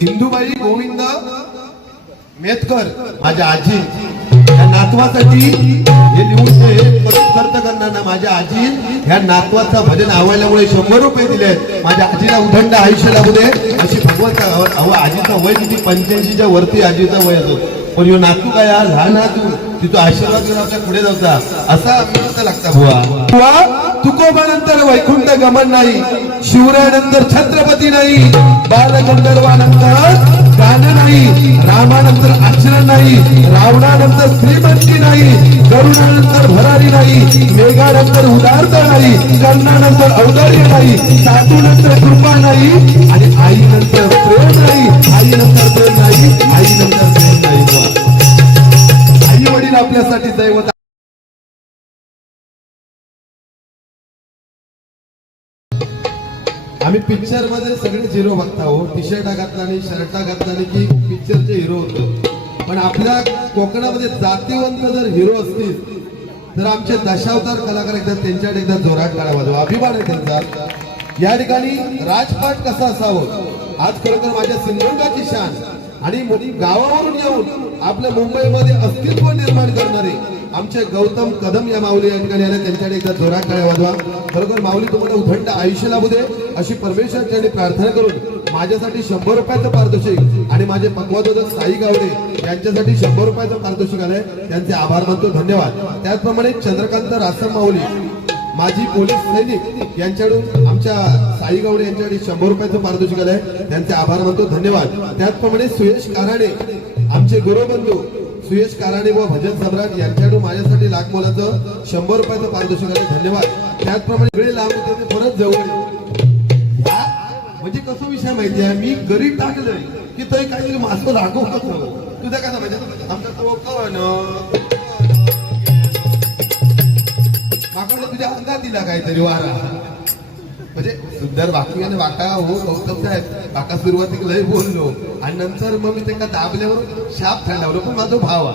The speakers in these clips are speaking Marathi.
हिंदूबाई गोविंद मेतकर माझ्या आजी. या नातवासाठी हे लिहून ते खर्च करणार माझ्या आजी. ह्या नातवाचा भजन आवडल्यामुळे शंभर रुपये दिले माझ्या आजीला उदंड आयुष्य लागू दे. अशी भगवंत आजीचं वय किती? पंच्याऐंशीच्या वरती आजीचा वय असो पण ह्यो नातू काय हा लहान नातू. तिथं आशीर्वाद घेऊन आपल्या पुढे जाऊचा असा लागता. बुवा. बुवा तुकोबानंतर वैकुंठ गमन नाही शिवरायानंतर छत्रपती नाही बालगंधर्वानंतर गाणं नाही रामानंतर आचरण नाही रावणानंतर श्रीमंती नाही गरुडानंतर भरारी नाही मेघानंतर उदारता नाही कर्णानंतर औदार्य नाही साधूनंतर कृपा नाही आणि आईनंतर प्रेम नाही आईनंतर प्रेम नाही आईनंतर प्रेम नाही. आई वडील आपल्यासाठी दैवत आम्ही पिक्चरमध्ये सगळे हिरो बघता हो. टी शर्ट घातला शर्ट घातला की पिक्चरचे हिरो होतो. पण आपल्या कोकणामध्ये जातीवंत जर हिरो असतील तर आमचे दशावतार कलाकार एकदा त्यांच्याकडे एकदा जोरात काढावा अभिमान आहे त्यांचा. या ठिकाणी राजपाट कसा असावं? आज खरोखर माझ्या सिंधुदुर्गाची शान. आणि गावावरून येऊन आपल्या मुंबईमध्ये अस्तित्व निर्माण करणारे आमचे गौतम कदम या माऊली या ठिकाणी त्यांच्याकडे एकदा जोरा टाळ्या वाजवा. खरोखर माऊली तुम्हाला उथंड आयुष्य लाभू दे. अशी परमेश्वराच्या प्रार्थना करून माझ्यासाठी शंभर रुपयाचं पारितोषिक आणि माझे पक्वादोदक साई गावडे यांच्यासाठी शंभर रुपयाचं पारितोषिक आलंय. त्यांचे आभार मानतो. धन्यवाद. त्याचप्रमाणे चंद्रकांत रासम माऊली माजी पोलीस सैनिक यांच्याकडून आमच्या साई गावडे यांच्याकडे शंभर रुपयाचं पारितोषिक आलंय. त्यांचे आभार मानतो. धन्यवाद. त्याचप्रमाणे सुयश काराणे आमचे गुरुबंधू सुयश काराणे व भजन सम्राट यांच्याकडून माझ्यासाठी लाख मोलाचं शंभर रुपयाचं पारितोषिक आलंय धन्यवाद. त्याचप्रमाणे सगळे लांब होते ते परत जवळ. म्हणजे कसं विषय माहिती आहे? मी गरीब टाकलंय की तरी काहीतरी मास्क दाखव तुझा कसा माहिती आमचा तो कोण? माकडे तुझ्या अंगात दिला काहीतरी वारा. म्हणजे सुंदर बाकी वाटा हो गौतम साहेब काका सुरुवातीक लय बोललो. आणि नंतर मग मी त्यांना दाबल्यावर शाप थंडावलं पण माझा भाव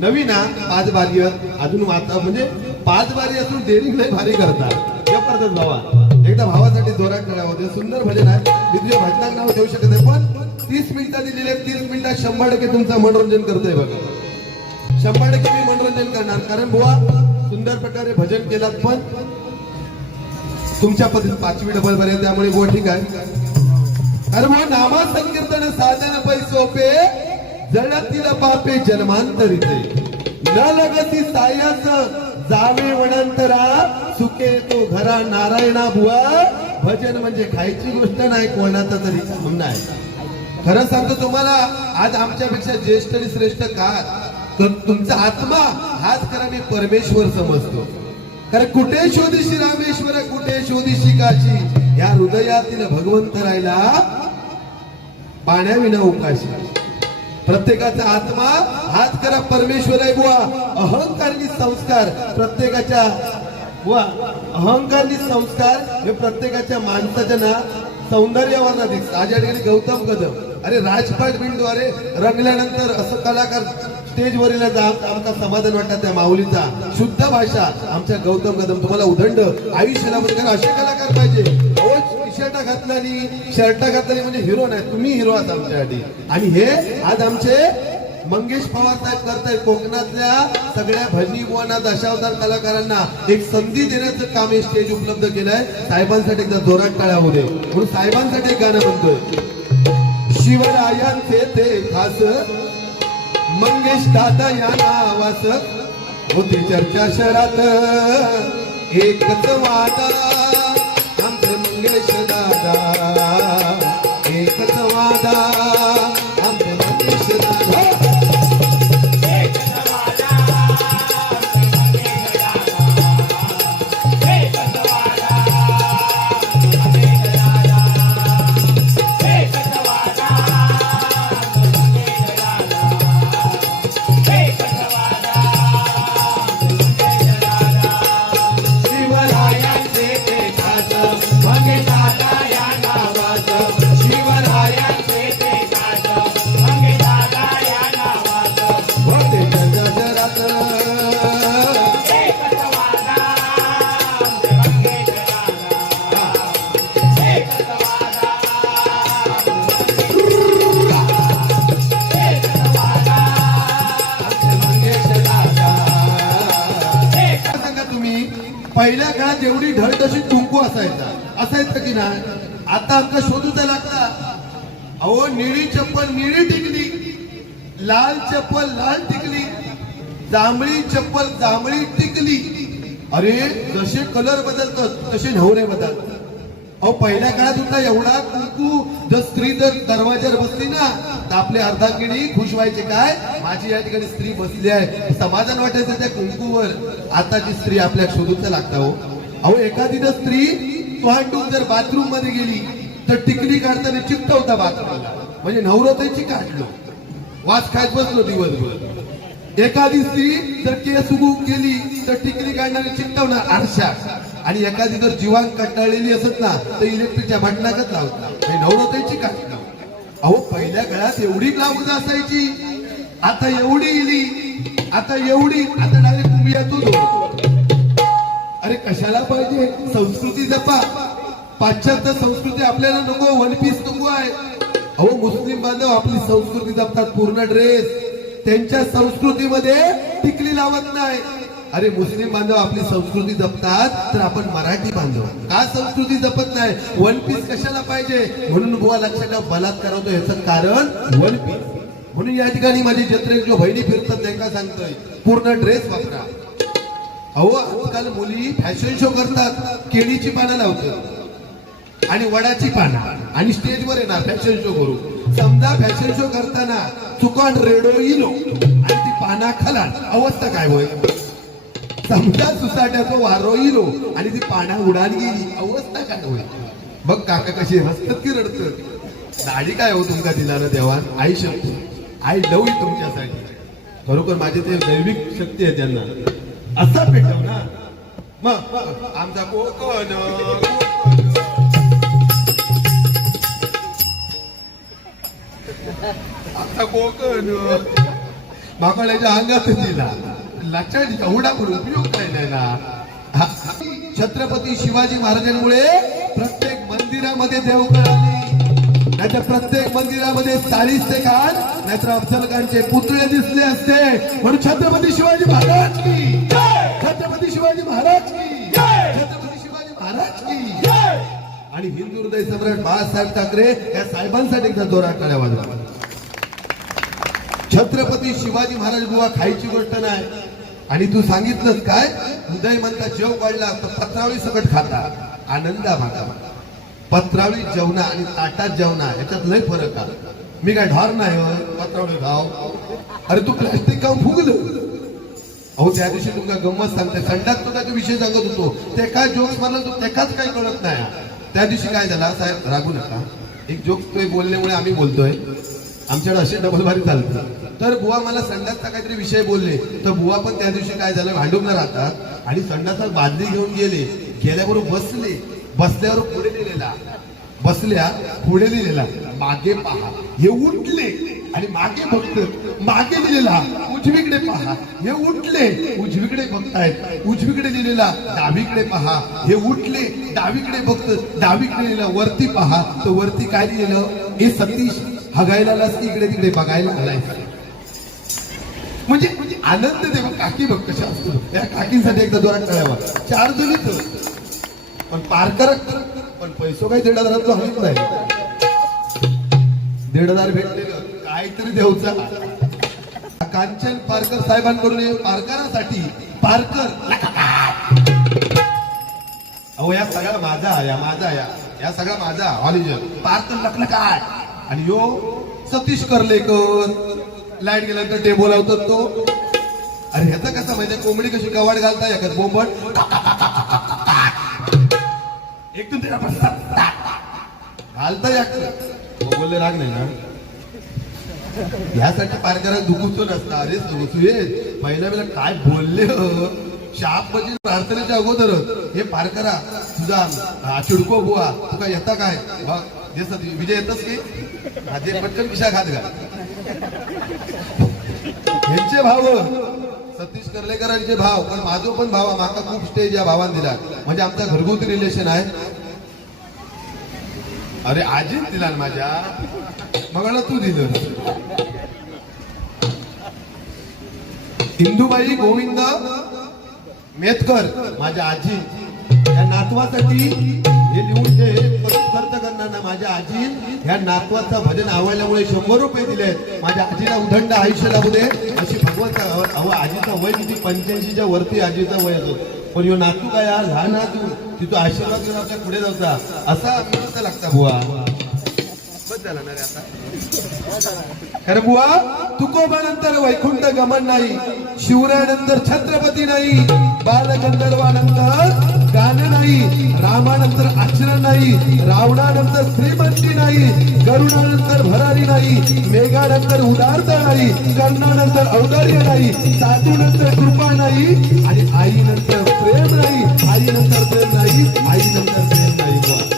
नवीन हा पाच बारी अजून वाचा म्हणजे पाच बारी असून डेअरिंग लय भारी करतात. जबरदस्त भावा. एकदा भावासाठी जोरात करावं होते. सुंदर भजन आहे. मी तुझ्या भजनात नाव ठेवू शकत नाही पण तीस मिनिटं दिलेले तीस मिनिटात शंभर टक्के तुमचं मनोरंजन करतोय बघा. शंभर टक्के मी मनोरंजन करणार. कारण बुवा सुंदर प्रकारे भजन केलात पण तुमच्या पद्धतीत पाचवी डबल बरे त्यामुळे बुवा ठीक आहे. अरे मग नामा संकीर्तन साधन पै सोपे जळतील पापे जन्मांतरीते. न लगती सायाच जावे वणांतरा सुके तो घरा नारायणा बुवा. भजन म्हणजे खायची गोष्ट नाही कोणाचा तरी काम नाही खरं सांगतो तुम्हाला आज आमच्यापेक्षा ज्येष्ठ आणि श्रेष्ठ का? तर तुमचा आत्मा हाच खरा मी परमेश्वर समजतो. कारण कुठे शोधीशी रामेश्वर कुठे शोधीशी काशी? या हृदयातील भगवंत राहिला पाण्याविना उपाशी. प्रत्येकाचा आत्मा हाच करा परमेश्वर आहे बुवा. अहंकारनी संस्कार प्रत्येकाच्या बुवा अहंकारनी संस्कार हे प्रत्येकाच्या माणसाच्या ना सौंदर्यावर दिसत. आज या ठिकाणी गौतम कदम अरे राजपाट बिंदूद्वारे रंगल्यानंतर असं कलाकार स्टेजवरील आमचा समाधान वाटतं त्या माऊलीचा शुद्ध भाषा आमच्या गौतम कदम तुम्हाला उदंड आयुष्याला कारण असे कलाकार पाहिजे. शर्टा शर्ट घातल्यानी शर्टा घातल्यानी म्हणजे हिरो नाही. तुम्ही हिरो आहात आमच्यासाठी. आणि हे आज आमचे मंगेश पवार साहेब करतायत कोकणातल्या सगळ्या भजनी बुवांना दशावतार कलाकारांना एक संधी देण्याचं काम हे स्टेज उपलब्ध केलंय. साहेबांसाठी एकदा जोरात टाळ्या होऊ दे. म्हणून साहेबांसाठी एक गाणं म्हणतोय. शिवरायांचे ते खास मंगेश दादा या नावास. होती चर्चा शहरात. एकच वादा आमचे मंगेश दादा. आता आमका शोधूचा लागला अहो निळी चप्पल निळी टिकली. लाल चप्पल लाल टिकली. जांभळी चप्पल जांभळी टिकली. अरे जसे कलर बदलतात तसे नवरे बदलतात. अहो पहिल्या काळात होता एवढा कुंकू जर स्त्री जर दरवाज्यावर बसली ना तर आपले अर्धांगिणी खुश व्हायचे काय? माझी या ठिकाणी स्त्री बसली आहे. समाधान वाटायचं त्या कुंकूवर. आताची स्त्री आपल्या शोधूचा लागता हो. अहो एखादी जर स्त्री तोंडून जर बाथरूममध्ये गेली तर टिकली काढताना चिकटवता बाथरूमला म्हणजे नवरात्रीची काढलो. वास खायच बसलो दिवसभर. एखादी स्त्री जर केस उगू केली तर टिकली काढणारी चिकटवणार आरशा आणि एखादी जर जीवांग कंटाळलेली असत ना तर इलेक्ट्रिकच्या बटनाकच लावतात नवरात्रीची नवरताची अहो पहिल्या काळात एवढी लावून असायची. आता एवढी इली. आता एवढी. आता डायरेक्ट तुम्ही येतो अरे कशाला पाहिजे? संस्कृती जपा. पाश्चात्य संस्कृती आपल्याला नको वन पीस नको आहे. अहो मुस्लिम बांधव आपली संस्कृती जपतात पूर्ण ड्रेस त्यांच्या संस्कृतीमध्ये टिकली लावत नाही. अरे मुस्लिम बांधव आपली संस्कृती जपतात तर आपण मराठी बांधव. का संस्कृती जपत नाही? वन पीस कशाला पाहिजे? म्हणून बुवा लक्षात ठेवा बलात्कार होतो याचं कारण वन पीस म्हणून या ठिकाणी माझी जत्रेत जो बहिणी फिरतात त्यांना सांगतोय पूर्ण ड्रेस वापरा. अहो आजकाल मुली फॅशन शो करतात केळीची पानं लावतात. आणि वडाची पानं. आणि स्टेजवर येणार फॅशन शो करू. समजा फॅशन शो करताना चुकान रेडो इलो आणि ती पाना खाला अवस्था काय होय? समजा सुसाट्याचं वारो इलो आणि ती पाना उडान गेली. अवस्था काय होय? बघ काका कशी हसतात की रडत दाढी काय हो तुमका दिला ना देवान आई शक्ती. आई लव तुमच्यासाठी. खरोखर माझे ते दैविक शक्ती आहे त्यांना. असा पेटव ना. मग आमचा कोकण. आता कोकण. माकडाच्या अंगात दिला लक्षात एवढा उपयोग काय नाही ना. छत्रपती शिवाजी महाराजांमुळे प्रत्येक मंदिरामध्ये देवगड आली. नाहीतर प्रत्येक मंदिरामध्ये साडीचे खान नाहीतर अफजल पुतळे दिसले असते. म्हणून छत्रपती शिवाजी महाराज की छत्रपती शिवाजी महाराज की छत्रपती शिवाजी महाराज की आणि हिंदू हृदय सम्राट बाळासाहेब ठाकरे या साहेबांसाठी एकदा जोरात टाळ्या वाजवा. छत्रपती शिवाजी महाराज बुवा खायची गोष्ट नाही. आणि तू सांगितलंस काय? हृदय म्हणता जेव वाढला तर पत्रावळी सकट खाता आनंदा भागा पत्रावळी जेवणा आणि ताटात जेवणा याच्यात लय फरक आहे. मी काय ढार नाही हो पत्रावळी खाव अरे तू प्लास्टिक खाऊन फुगल. अहो त्या दिवशी तुमका गंमत सांगते संडात तुझा त्याचा विषय सांगत होतो. ते काय जोक्स मारला तो त्याकाच काही कळत नाही. त्या दिवशी काय झाला साहेब रागू नका. एक जोक्स तो बोलल्यामुळे आम्ही बोलतोय. आमच्याकडे असे डबलबारी चालते. तर बुवा मला संडासचा काहीतरी विषय बोलले. तर बुवा पण त्या दिवशी काय झालं भांडुपला राहतात. आणि संडासात बादली घेऊन गेले. गेल्याबरोबर बसले. बसल्यावर पुढे लिहिलेला बसल्या पुढे लिहिलेला मागे पहा. हे उठले. आणि मागे बघत मागे लिहिलेला उजवीकडे पहा. हे उठले. उजवीकडे बघतायत. उजवीकडे लिहिलेला डावीकडे पहा. हे उठले. डावीकडे बघत डावीकडे लिहिलं वरती पहा. तर वरती काय लिहिलं हे सतीश हगायला आलास की इकडे तिकडे बघायला आलाय. म्हणजे म्हणजे आनंद तेव्हा काकी बघ कशा असतो. या काकींसाठी एकदा जोरात कळावा. चार जणीच पण पारकर पण पैसो काही दीड हजारात हवीच नाही. दीड हजार भेटलेलं. काहीतरी देऊचा. कांचन पारकर साहेबांकडून पारकरासाठी पारकर अहो या सगळा माझा या माझा या या सगळा माझा हॉलिजन पारकर लखलं काय आणि यो सतीश करलेकर. लाइट गेल्यानंतर ते बोलावतात तो. अरे ह्याचा कसा माहिती कोंबडी कशी कवाड घालता? एखाद बोंबट. एकदम त्याला घालता या. बोलले राग नाही ना? ह्यासाठी पारकरा दुखूचो नसता. अरे सुये पहिल्या वेळेला काय बोलले हो? शाप म्हणजे प्रार्थनेच्या अगोदरच. हे पारकरा तुझा चिडको बुवा तुका येता काय? विजय येतच की? हा, ते पटकन पिशा खात का ह्यांचे भाव सतीश कर्लेकरांचे भाव पण माझो पण भाव माका खूप स्टेज या भावान दिला. म्हणजे आमचा घरगुती रिलेशन आहे. अरे आजीच दिला ना माझ्या. मग तू दिलं इंदुबाई गोविंद मेतकर माझ्या आजी. या नातवासाठी हे लिहून जे खर्च करणार माझ्या आजी. ह्या नातवाचं भजन आवडल्यामुळे शंभर रुपये दिले माझ्या आजीला उदंड आयुष्य लागू दे. अशी भगवंत अहो आजीचं वय किती? पंच्याऐंशीच्या वरती आजीचं वय असो पण ह्यो नातू काय? लहान नातू. तिथं आशीर्वाद घेऊन आपल्या पुढे जाऊचा असा लागता बुवा बस झाला ना रे आता? अरे बुवा तुकोबानंतर वैकुंठ गमन नाही शिवरायानंतर छत्रपती नाही बालगंधर्वानंतर गाणं नाही रामानंतर आचरण नाही रावणानंतर श्रीमंती नाही गरुडानंतर भरारी नाही मेघानंतर उदारता नाही कर्णानंतर औदार्य नाही साधूनंतर कृपा नाही आणि आईनंतर प्रेम नाही आईनंतर प्रेम नाही आईनंतर प्रेम नाही बुवा.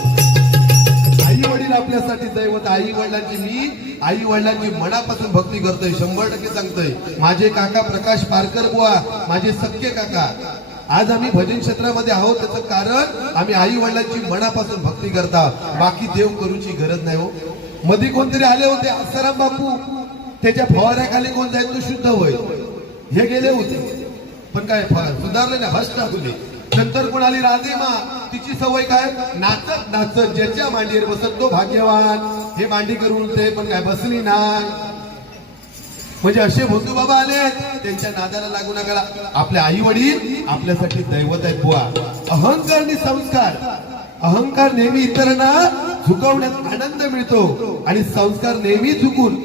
करण्यासाठी दैवत आई वडिलांची मी आई वडिलांची मनापासून भक्ती करतोय. शंभर टक्के सांगतोय. माझे काका प्रकाश पारकर बुवा माझे सख्खे काका आज आम्ही भजन क्षेत्रामध्ये आहोत. त्याचं कारण आम्ही आई वडिलांची मनापासून भक्ती करता. बाकी देव करूची गरज नाही हो. मध्ये कोणतरी आले होते आसाराम बापू. त्याच्या फवाऱ्याखाली कोण जाईल तो शुद्ध होय हे गेले होते. पण काय सुधारले ना भ्रष्ट तुले. नंतर कोण आली राधेमा. तिची सवय काय? नाचत नाचत ज्याच्या मांडीवर बसत तो भाग्यवान. हे मांडी करून ते पण काय बसली नाही. म्हणजे असे भोसू बाबा आले त्यांच्या नादाला लागू नका. आपले आई वडील आपल्यासाठी दैवत आहेत बुवा. अहंकार आणि संस्कार अहंकार नेहमी इतरांना झुकवण्यात आनंद मिळतो आणि संस्कार नेहमी झुकून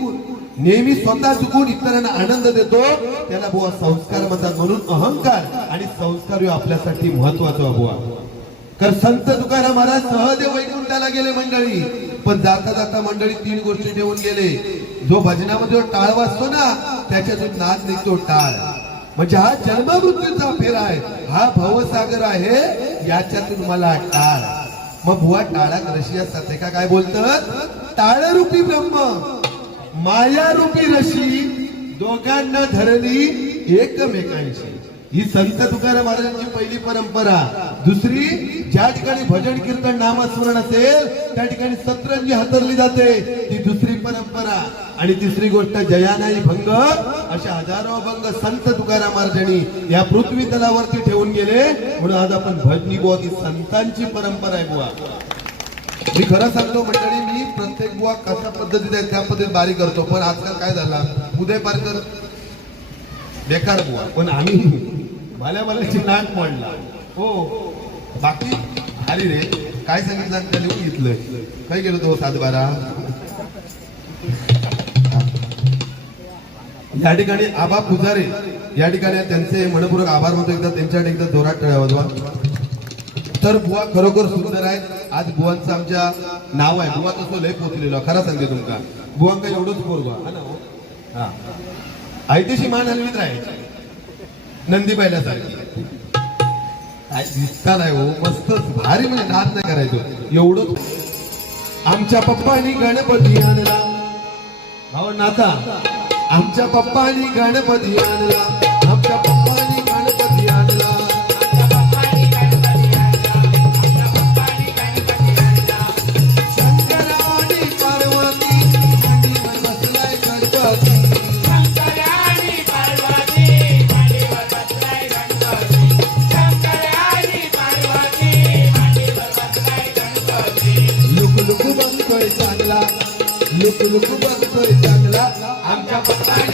नेहमी स्वतः चुकून इतरांना आनंद देतो. त्याला बुवा संस्कार म्हणतात. म्हणून अहंकार आणि संस्कार आपल्यासाठी महत्त्वाचा बुवा. तर संत तुकाराम महाराज सहदेव वैकुंठाला गेले मंडळी. पण जाता जाता मंडळी तीन गोष्टी देऊन गेले. जो भजनामध्ये टाळ वाजतो ना त्याच्यातून नाद निघतो टाळ. म्हणजे हा जन्ममृत्यूचा फेरा आहे. हा भवसागर आहे याच्यातून मला टाळ. मग बुवा टाळात रशिया असतात का काय बोलतात? टाळरूपी ब्रह्म मायारूपी रशी दोघांना धरली एकमेकांशी. ही संत तुकाराम महाराजांची पहिली परंपरा. दुसरी ज्या ठिकाणी भजन कीर्तन नामस्मरण असेल त्या ठिकाणी सतरंजी हातरली जाते. ती दुसरी परंपरा. आणि तिसरी गोष्ट जयानाई भंग. अशा हजारो भंग संत तुकाराम महाराजांनी या पृथ्वी तलावरती ठेवून गेले. म्हणून आज आपण भजनी बुवा ही संतांची परंपरा आहे बुवा. मी खरं सांगतो मंडळी मी प्रत्येक बुवा कशा पद्धतीत आहे त्या पद्धतीत बारी करतो. पण आजकाल काय झाला? उदय पारकर बेकार बुवा. पण आम्ही भल्या भल्याची नाट मोडला. हो. बाकी? अरे रे. काय सांगितलं? त्या लिहून घेतलंय काय गेलो तो सातबारा? या ठिकाणी आबा पुजारे. या ठिकाणी त्यांचे मनपूर्वक आभार म्हणतो एकदा त्यांच्याकडे एकदा जोरात टाळ्या वाजवा तर बुवा खरोखर सुंदर आहेत. आज बुवांचं आमच्या नाव आहे. बुवा तसं लय पोचलेलो खरं सांगते तुमका. बुवांका एवढंच पोरवा हा ना हो? हा? ऐतिशी मान हलवीत राहायची. नंदी बैलासारखी काय दिसता नाही हो मस्तच भारी म्हणजे नाद नाही करायचो. एवढंच आमच्या पप्पानी गणपती आणला. भाऊ नाता. आमच्या पप्पानी गणपती आणला. बसतोय चांगला. लुक लुक बघतोय चांगला. आमच्या पप्पानी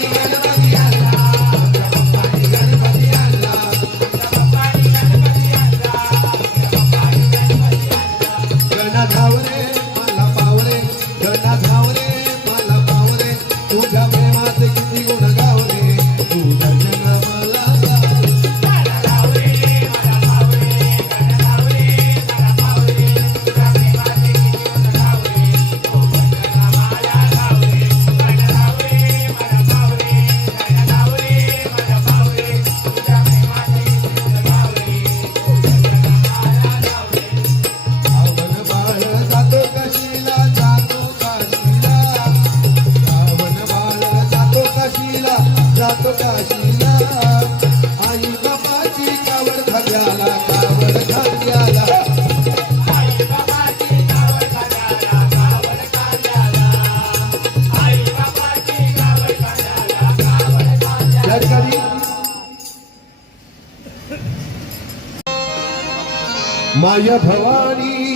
माय भवानी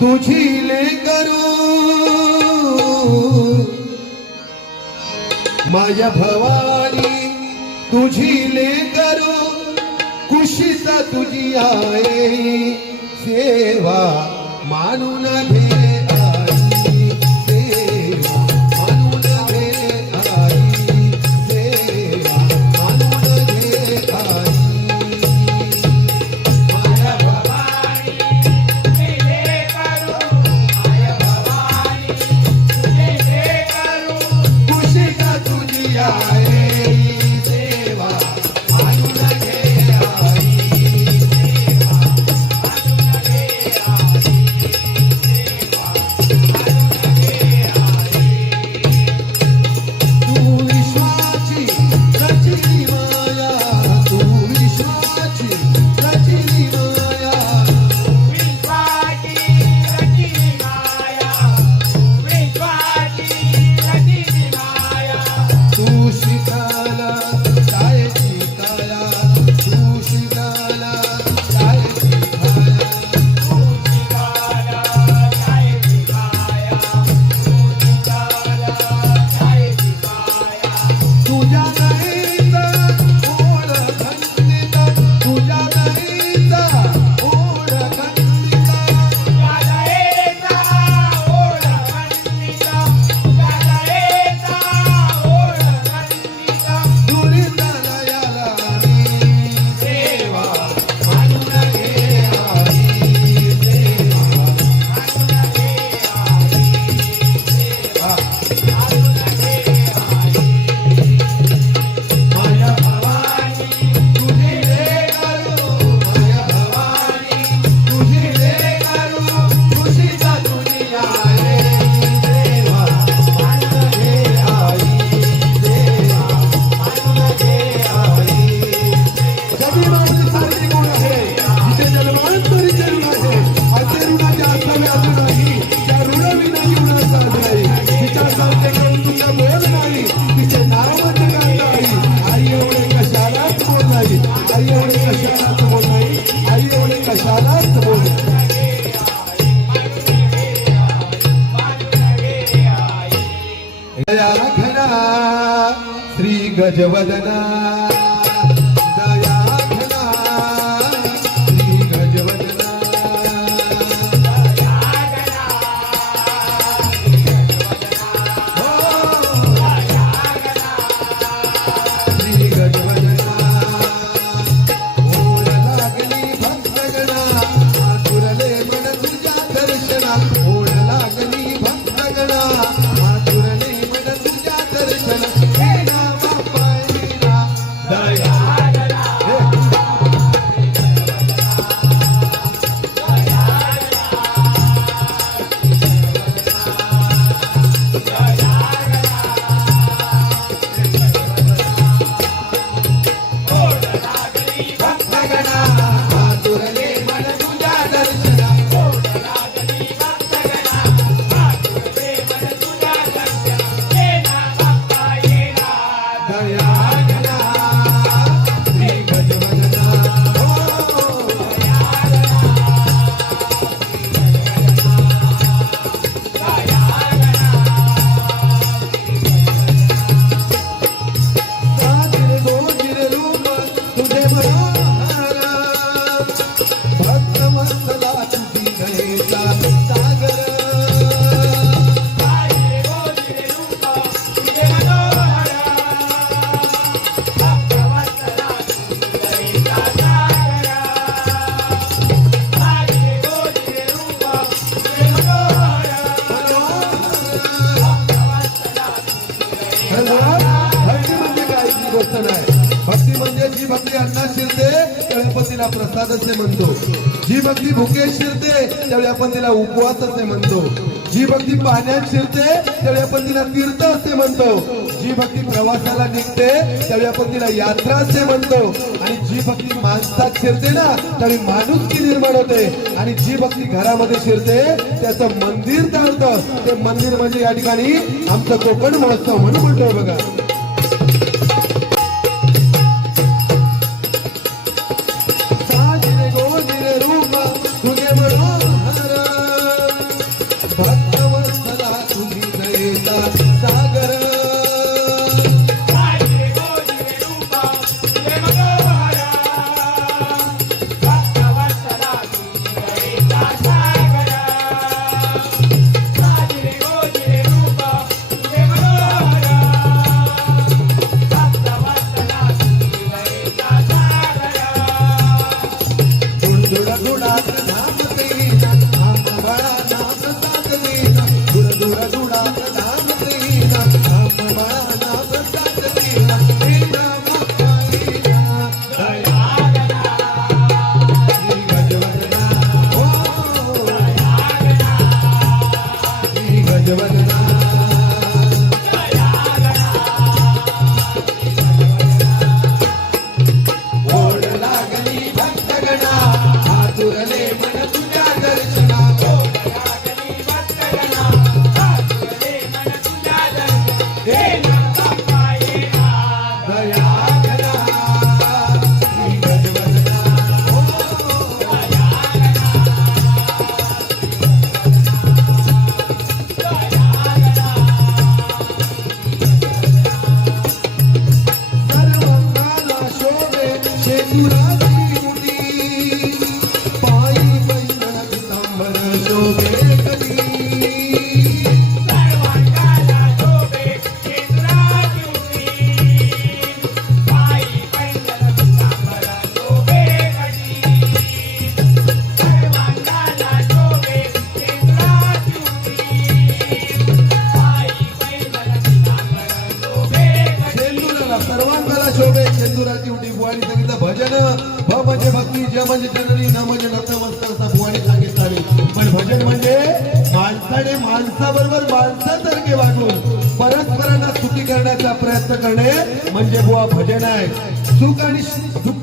तुझी ले करू. माय भवानी तुझी ले लेकरू खुशीचा तुझी आहे सेवा मानून घे gajavadana गोष्ट नाही. भक्ती म्हणजे जी भक्ती अण्णा शिरते त्यावेळी आपण तिला प्रसाद असे म्हणतो. जी भक्ती भुकेश शिरते त्यावेळी आपण तिला उपवास असे म्हणतो. जी भक्ती पाण्यात शिरते त्यावेळी आपण तिला तीर्थ असे म्हणतो. जी भक्ती प्रवासाला निघते त्यावेळी आपण तिला यात्रा असे म्हणतो. आणि जी भक्ती माणसात शिरते ना त्यावेळी माणुसकी निर्माण होते. आणि जी भक्ती घरामध्ये शिरते त्याचं मंदिर चालतं ते मंदिर म्हणजे या ठिकाणी आमचं कोकण महोत्सव म्हणून म्हणतोय बघा.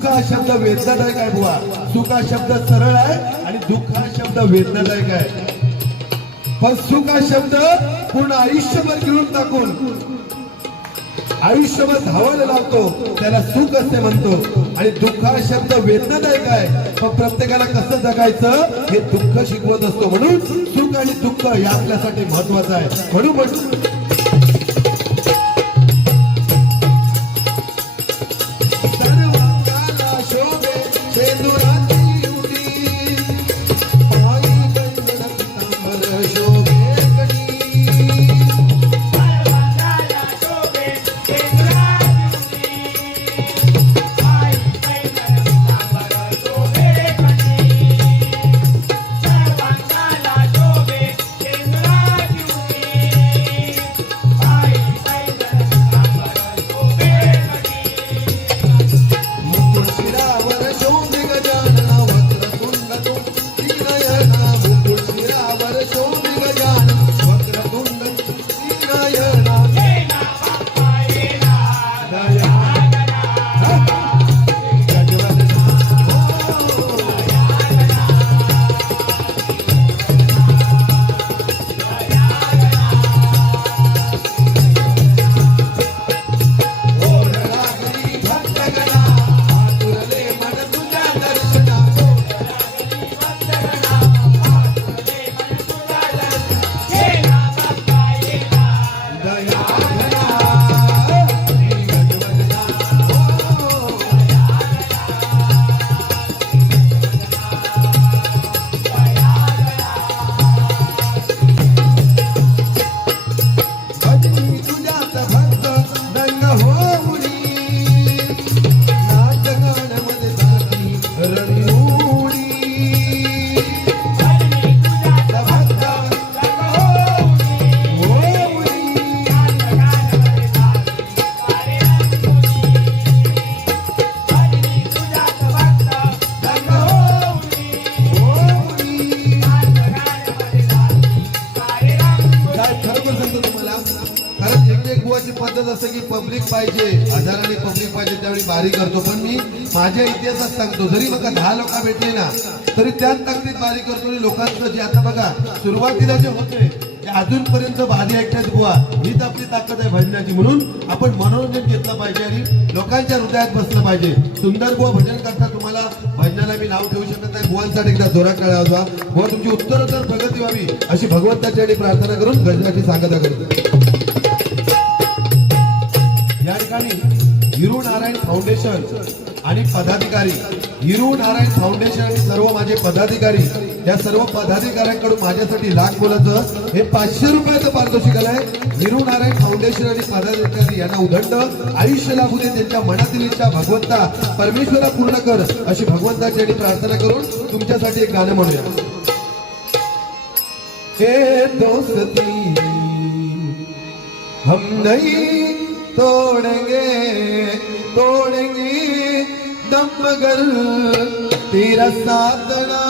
दुःख हा शब्द वेदनादायक आहे बुवा. सुख हा शब्द सरळ आहे आणि दुःख हा शब्द वेदनादायक आहे. पण सुख हा शब्द पूर्ण आयुष्यभर गिळून टाकून आयुष्यभर धावायला लावतो. त्याला सुख असे म्हणतो. आणि दुःख हा शब्द वेदनादायक आहे. पण प्रत्येकाला कसं जगायचं? हे दुःख शिकवत असतो. म्हणून सुख आणि दुःख हे आपल्यासाठी महत्वाचं आहे. म्हणून म्हणून बारी करतो पण मी माझ्या इतिहासात सांगतो जरी बघा दहा लोक भेटले ना तरी त्याच ताकदीत बारी करतो आणि लोकांचं जे आता बघा सुरुवातीला जे होते ते अजूनपर्यंत बाधी ऐकतात बुवा हीच आपली ताकद आहे भजनाची. म्हणून आपण मनोरंजन घेतलं पाहिजे आणि लोकांच्या हृदयात बसलं पाहिजे. सुंदर बुवा भजन करता तुम्हाला भजनाला मी नाव ठेवू शकत नाही. बुवांसाठी एकदा जोरात टाळ्या वाजवा. बुवा तुमची उत्तरोत्तर प्रगती व्हावी अशी भगवंताची आणि प्रार्थना करून भजनाची सांगता करतो. हिरू नारायण फाउंडेशन आणि पदाधिकारी हिरू नारायण फाउंडेशन आणि सर्व माझे पदाधिकारी या सर्व पदाधिकाऱ्यांकडून माझ्यासाठी लाख बोलाचं हे पाचशे रुपयाचं पारितोषिक आहे. हिरू नारायण फाउंडेशन आणि पदाधिकारी यांना उदंड आयुष्य लाभू दे त्यांच्या मनातील इच्छा भगवंता परमेश्वरा पूर्ण कर अशी भगवंताची आणि प्रार्थना करून तुमच्यासाठी एक गाणं म्हणूया. हे दोस्ती हम नहीं तोड़ेंगे तोड़ेंगे दम मगर तेरा साथ ना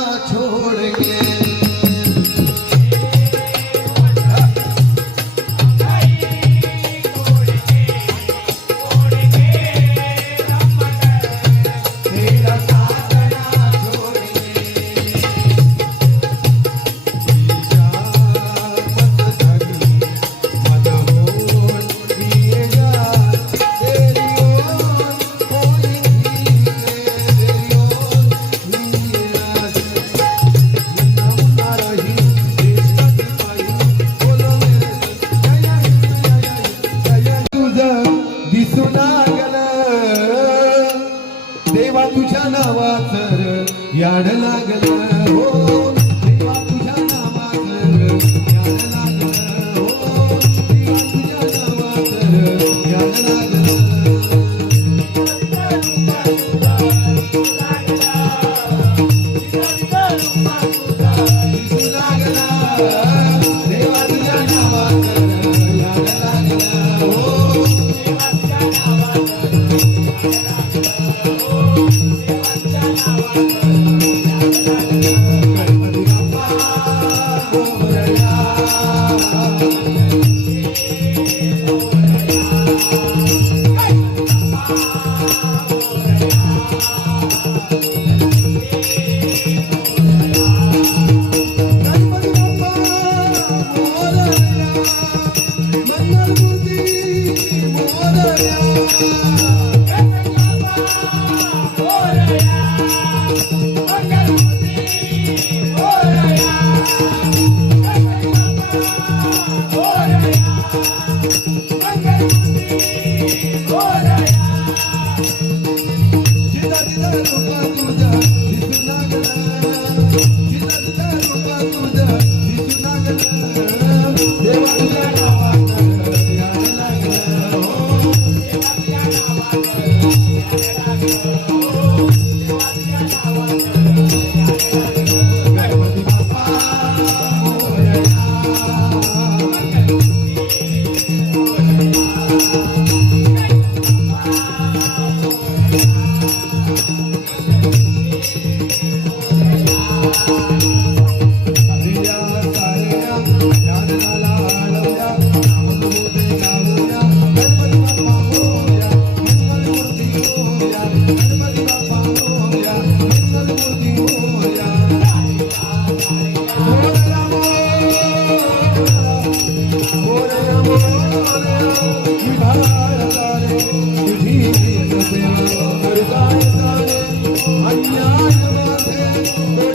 ஞானமாக